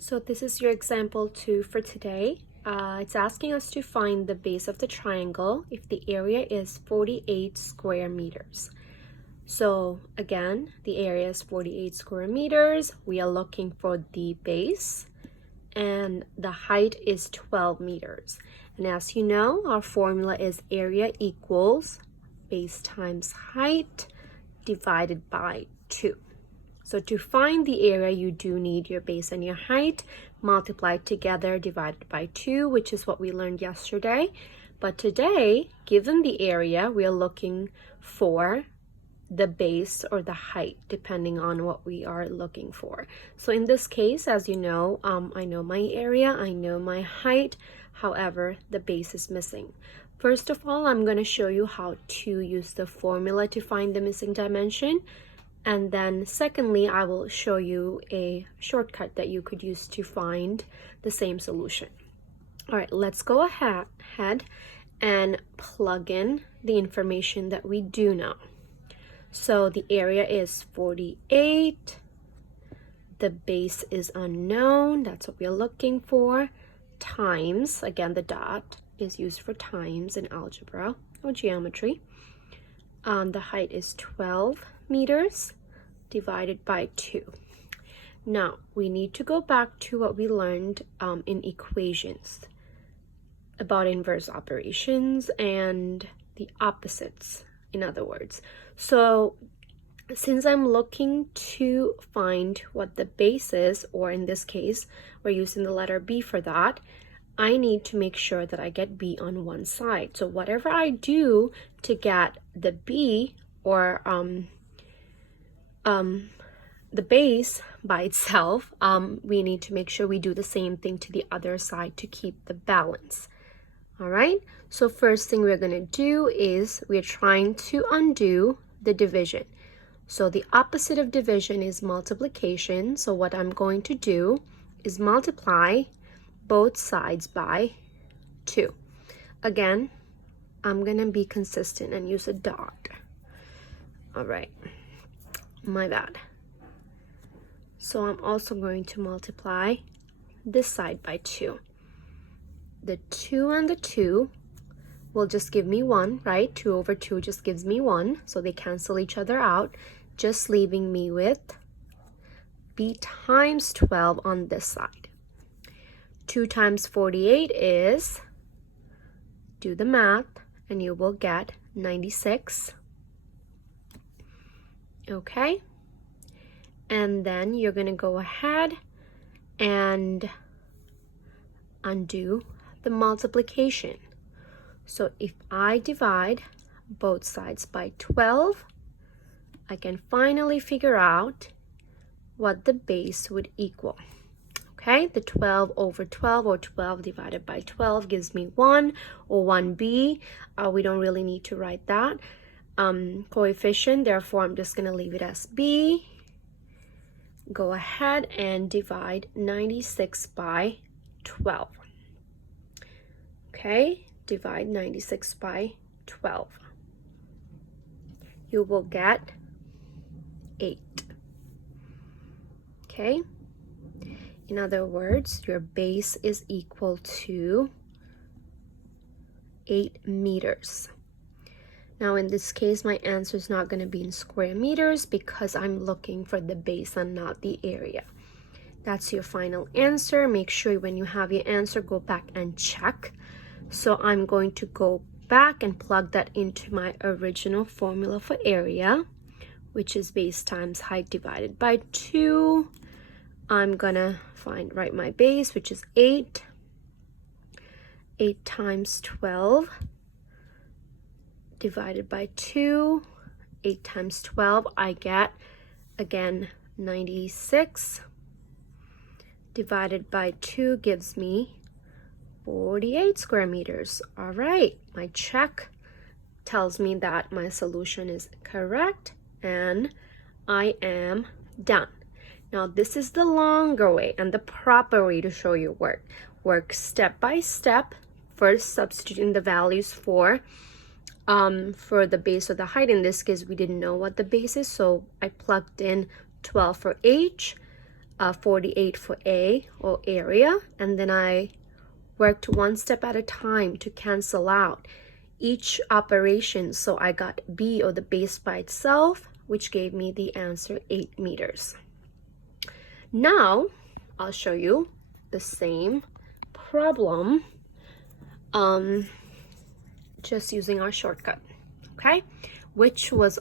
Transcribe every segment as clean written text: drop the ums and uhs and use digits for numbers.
So this is your example 2 for today. It's asking us to find the base of the triangle if the area is 48 square meters. So again, the area is 48 square meters. We are looking for the base and the height is 12 meters. And as you know, our formula is area equals base times height divided by 2. So to find the area, you do need your base and your height multiplied together divided by 2, which is what we learned yesterday. But today, given the area, we are looking for the base or the height, depending on what we are looking for. So in this case, as you know, I know my area, I know my height. However, the base is missing. First of all, I'm going to show you how to use the formula to find the missing dimension. And then secondly, I will show you a shortcut that you could use to find the same solution. All right, let's go ahead and plug in the information that we do know. So the area is 48. The base is unknown. That's what we're looking for. Times, again, the dot is used for times in algebra or geometry. The height is 12 meters divided by 2. Now, we need to go back to what we learned in equations about inverse operations and the opposites, in other words. So, since I'm looking to find what the base is, or in this case, we're using the letter B for that, I need to make sure that I get B on one side. So whatever I do to get the B or the base by itself, we need to make sure we do the same thing to the other side to keep the balance. All right, so first thing we're going to do is we're trying to undo the division. So the opposite of division is multiplication. So what I'm going to do is multiply both sides by 2. Again, I'm going to be consistent and use a dot. All right, my bad. So I'm also going to multiply this side by 2. The 2 and the 2 will just give me 1, right? 2 over 2 just gives me 1, so they cancel each other out, just leaving me with B times 12 on this side. 2 times 48 is, do the math, and you will get 96. Okay? And then you're going to go ahead and undo the multiplication. So if I divide both sides by 12, I can finally figure out what the base would equal. Okay, the 12 over 12 or 12 divided by 12 gives me 1 or 1b. We don't really need to write that coefficient, therefore I'm just going to leave it as b. Go ahead and divide 96 by 12. Okay, divide 96 by 12. You will get 8. Okay, in other words, your base is equal to 8 meters. Now in this case, my answer is not going to be in square meters because I'm looking for the base and not the area. That's your final answer. Make sure when you have your answer, go back and check. So I'm going to go back and plug that into my original formula for area, which is base times height divided by 2. I'm gonna write my base, which is 8. 8 times 12 divided by 2. 8 times 12, I get, again, 96. Divided by 2 gives me 48 square meters. All right, my check tells me that my solution is correct and I am done. Now this is the longer way and the proper way to show your work. Work step by step. First, substituting the values for the base or the height. In this case, we didn't know what the base is, so I plugged in 12 for h. 48 for A, or area, and then I worked one step at a time to cancel out each operation. So I got B, or the base by itself, which gave me the answer 8 meters. Now I'll show you the same problem, just using our shortcut, okay, which was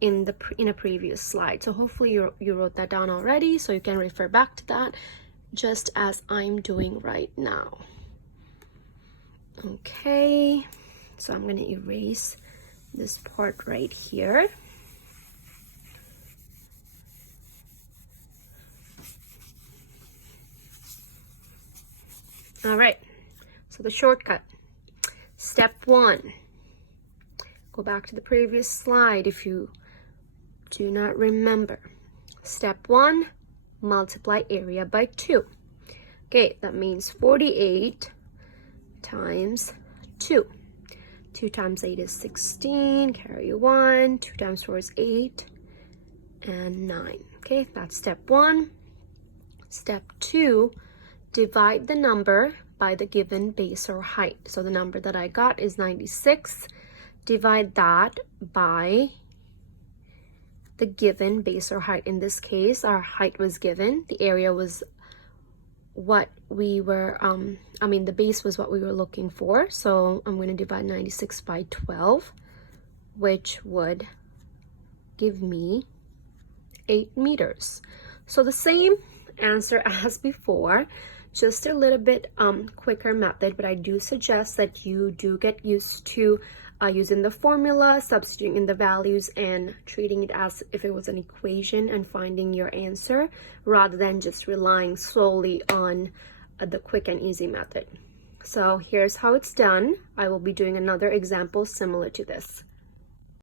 in a previous slide. So hopefully you wrote that down already, so you can refer back to that, just as I'm doing right now. Okay, so I'm going to erase this part right here. All right, so the shortcut. Step 1, go back to the previous slide if you do not remember. Step 1, multiply area by 2. Okay, that means 48 times 2. 2 times 8 is 16, carry 1. 2 times 4 is 8, and 9. Okay, that's step 1. Step 2, divide the number by the given base or height. So the number that I got is 96. Divide that by the given base or height. In this case, our height was given. The area was what we were, the base was what we were looking for. So I'm going to divide 96 by 12, which would give me 8 meters. So the same answer as before, just a little bit quicker method, but I do suggest that you do get used to using the formula, substituting in the values, and treating it as if it was an equation and finding your answer, rather than just relying solely on the quick and easy method. So here's how it's done. I will be doing another example similar to this.